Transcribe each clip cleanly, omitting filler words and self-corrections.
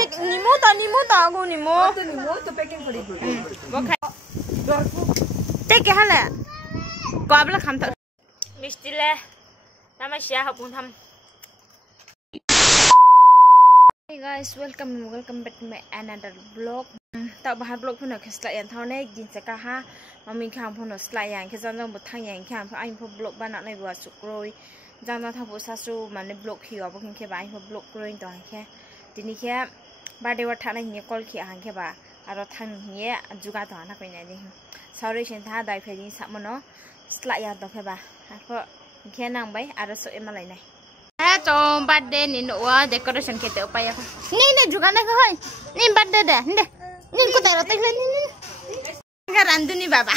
Nimo aku Nimo. Tu packing kali dulu. Bukan. Tek ke hala. Kau apa lah kamu? Mesti lah. Nama siapa pun ham. Hey guys, welcome back to my another vlog. Tak bahas vlog pun nak slide yang tahu ni jenis kah? Mami kam pun nak slide yang kejangan buat thang yang kam. Aing pun vlog banyak ni buat sukroi. Jangan tahu buat sasu mana vlog hiu. Bukan ke aing pun vlog kroin tu aing ke. Dini ke pada waktu thang ni call ke aing ke ba. Aro thang ni juga tu anak kau ni. Sorry cinta dah pergi sama no slide yang tu ke ba. Aku ke nang bay aro so emalai ni. Trong birthday ni nuwa decoration kita upaya ko. Ni juga na ko hoy. Ni birthday dah. Ni ko tayo tek ni. Ngarandu ni baba.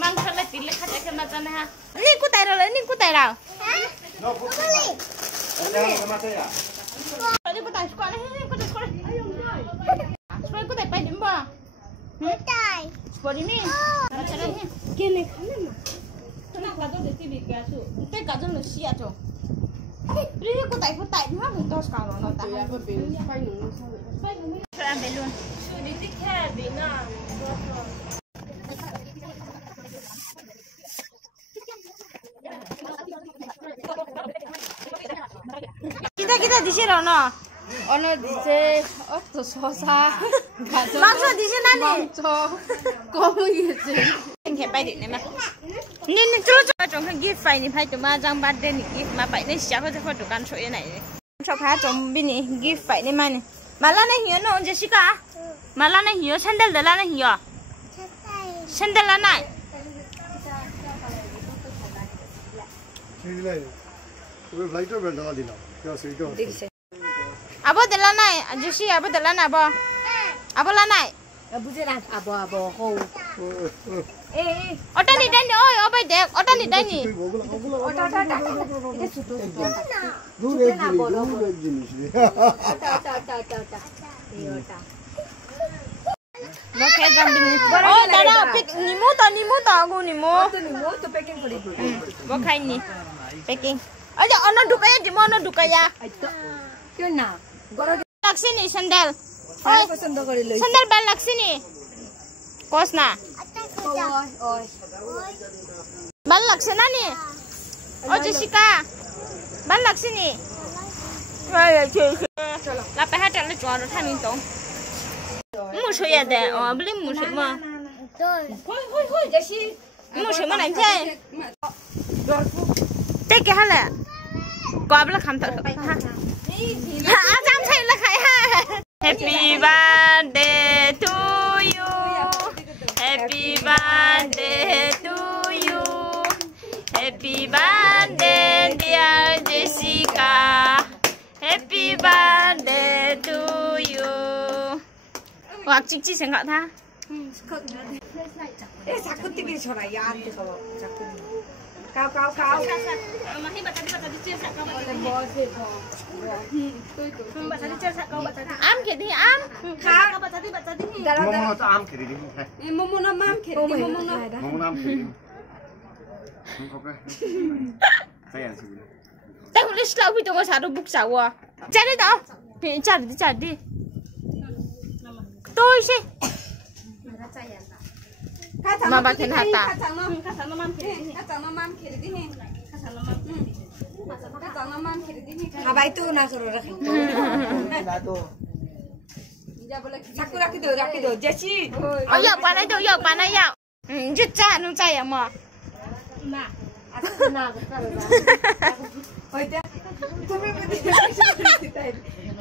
Mang khala tile khata ke mata na ha. Ni ko tayo. Ha? No ko. Jangan mata ya. Tadi ko tayo ko ni ko tayo. Supaya ko tayo pa din ba? Tai. Supaya ni. Macam ni. Kene khane ma. Nak kado desi bikin asu, tapi kado nasi aja. Ini aku tak, mana untuk sekarang nak tak? Ya, belum. Sekarang belum. Sudah dikeh bina. Kita di sini no. Ono di sini, tu sosa. Mangsa di sini ni. Kamu itu. Yang baik ni mah. Ni terus trong cái gift phải ni phải tụi ma trong birthday ni gift mà phải ni xả cái phần dukan chỗ này. Cho phải trong bên ni gift phải ni mà ni. Mà là này hiểu nó Jessica. Mà là này hiểu sandal là này hiểu. Sandal là này. Lighter belt डाल देना क्या सही तो Abo là này Jessie abo là này abo là này Bukan lah abo kau. Otak ni dah ni, oi, apa dek? Otak ni dah ni. Otak. Ini suatu. Dulu jenis ni. Otak. Iya otak. Nak kerja begini. Oh, dah pick Nimo aku Nimo. Nimo tu packing kali dulu. Bukan ni, packing. Aja, ono dukanya di mana dukanya? Kau nak? Laksi ni sandal. Saya pesen tu kali lagi. Sandal bal laksi ni. Kos na. Oi. Bal laksi na ni. Oh Jessica. Bal laksi ni. Lapar hati le jual tu ni tong. Musuh ya deh. Oh beli musuh mah. Hoi, Jessie. Musuh mana ni? Tek ke hala. Kau apa lah kamu tak? Ajam saya lah kaya. Happy birthday to you. Happy birthday to you. Happy birthday dear Jessica. Happy birthday to you. Wah, cici sengat tha. Sakut tibi छोड़ा यार देखो sakut. Kau. Masih baca di cetak kau. Bos itu. Baca di cetak kau baca. Am ke di am. Kau baca di. Momo tu am kiri ni. Momo nama am kiri. Momo am kiri. Okey. Saya sih. Tak boleh selalu itu kau satu buk sawa. Cari dah. Cari. Tôi sih. Mama bakin hata. Kacang mamam kiri ni. Apa itu nak suruh rakit? Saku rakit do. Jessie. Oh ya, panai tu, ya. Jejak nung saya mah. Nak. Oh dia. Tumi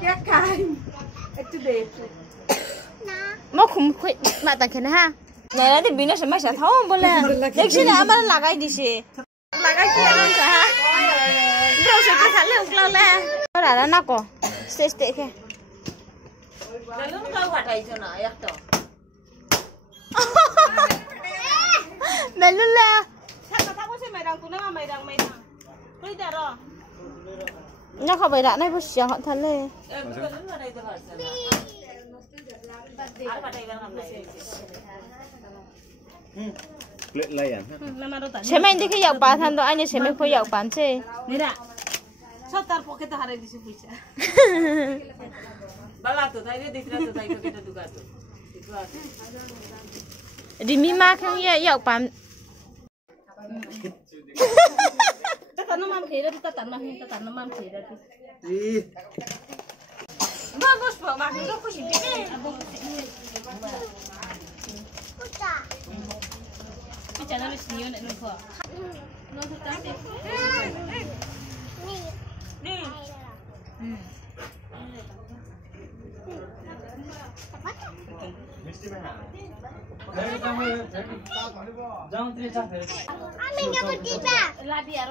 Kya kan? Itu deh. Mau kumkuit mata kena ha. Này thì biến nó sẽ mất sẽ thấu không boleh. Jadi sini amal lagai di sini. Lagai kia kan sah. Bro saya tak salah ulang lah. Ada lah nak ko. Stay ke. Lalu kau buat aja nak ayak tu. Belum lah. Siapa tahu sih merang tu nama merang. Kau dah ro. Nhá không phải đã này bữa sáng họ thật lệ. Xem anh đi cái dọc bàn thằng đó anh xem anh khôi dọc bàn chứ. সব তার পকেটে হারাই দিছে পয়সা বালা তো তাই রে দিতরা তো তাই পকেটে ঢুকাতো Rimi makan ya yau pam. Tata namam khera tu tata namam khera tu. Ih. Bagus pak, makan tu kusi bini. Kita nak mesti ni nak lupa. Nak tu tak? Ni.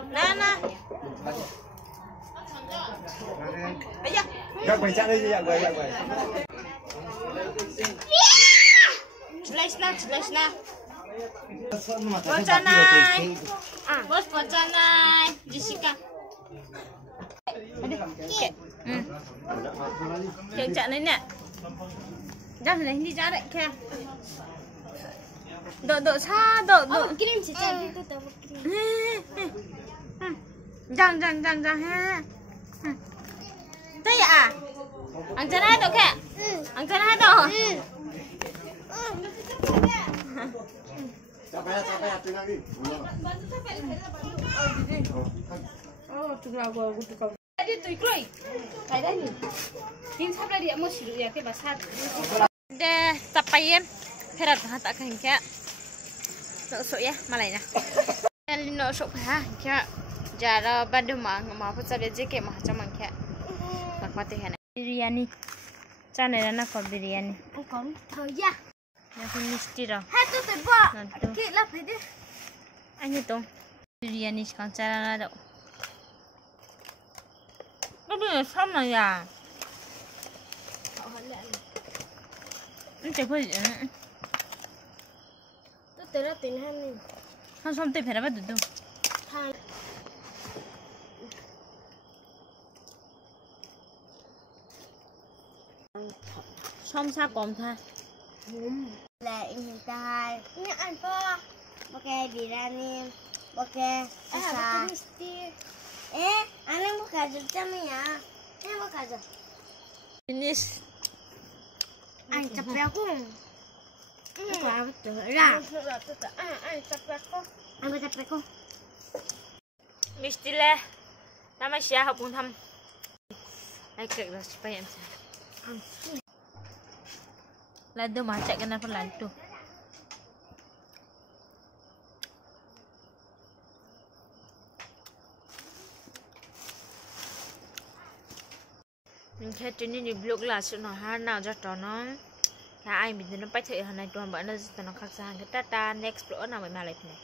Nana. Ayah. Các mày chắc đây dạng vậy. Slice na. Bos Pocanai, Jessica. Kek cak ni nak. Dah lah ni jarak ke. Dok sa, dok. Kirim cicak itu tahu kirim. Jangan ha. Tay ah. Ang jangan dok ke? Ang jangan dok. Capek tinggal ni. Oh, tu lah gua tu kau. Dia tu ikut. Kai dah ni. King siapa dia mau siru ya ke basat. Deh, tapayem. Perat tak kan ke? Nak sok ya, malai na. Nak sok ha ke? Jara bandu mang pun sabe je ke macam mang ke. Nak mati kan. Biryani. Cana dah nak biryani. Bukan tahu ya. Yang mesti dah. Hai tu tebak. Kek lah pada. Ani tu. Biryani sekarang cara ada. Tapi sama ya. Ini apa je? Tu terus tinhan ni. Han som te phera ba du. Hai. Som sa kom tha. Lại hiện tại. Ini apa? Pakai biryani. Pakai sasa. Anak buka jam ya. Ini buka jam. Finish. Anh capek aku. Aku apa tu? Lah. Capek aku. Apa capek aku? Mesti lah. Nama siapa pun tham. Like dah supaya macam. Ladu macam kenapa ladu? Mình khai trên này vlog là sự nó ha nào cho trò nó là ai mình nó bắt thấy hôm nay toàn bọn nó tao nó khác sang cái tata next vlog nào mới mà lại này.